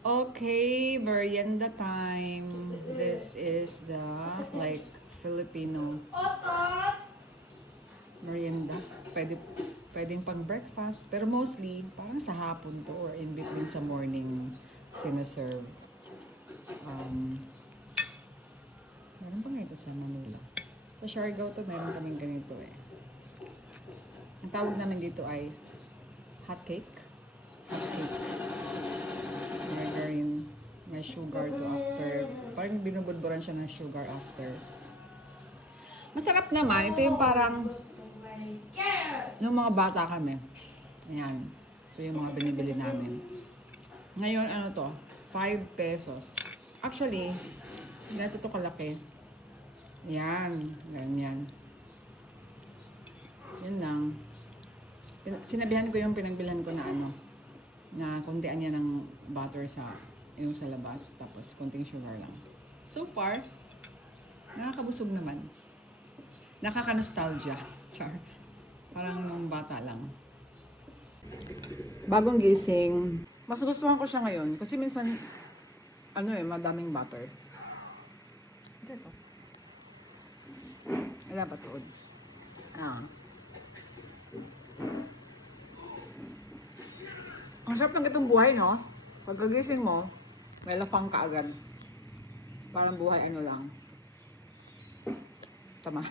Okay, merienda time. This is the like Filipino merienda. Pwedeng pang breakfast, pero mostly parang sa hapon to or in between sa morning sinaserve. Meron pa nga ito sa Manila. Sa Siargao to meron kaming ganito eh. Ang tawag namin dito ay hot cake. Hot cake. Margarine. May sugar to after. Parang binubudburan siya ng sugar after. Masarap naman. Ito yung parang nung mga bata kami. Ayan. Ito yung mga binibili namin. Ngayon, ano to? 5 pesos. Actually, ganito to kalaki. Ayan. Ganyan. Yan lang. Sinabihan ko yung pinagbilhan ko na ano, na kontian niya ng butter yung sa labas, tapos konting sugar lang. So far, nakakabusog naman. Nakaka-nostalgia. Char. Parang nung bata lang. Bagong gising. Mas gustuhan ko siya ngayon kasi minsan, madaming butter. Ito. Dapat suod. Ang sarap ng itong buhay, no? Pagkagising mo, may lafang ka agad. Parang buhay lang. Tama.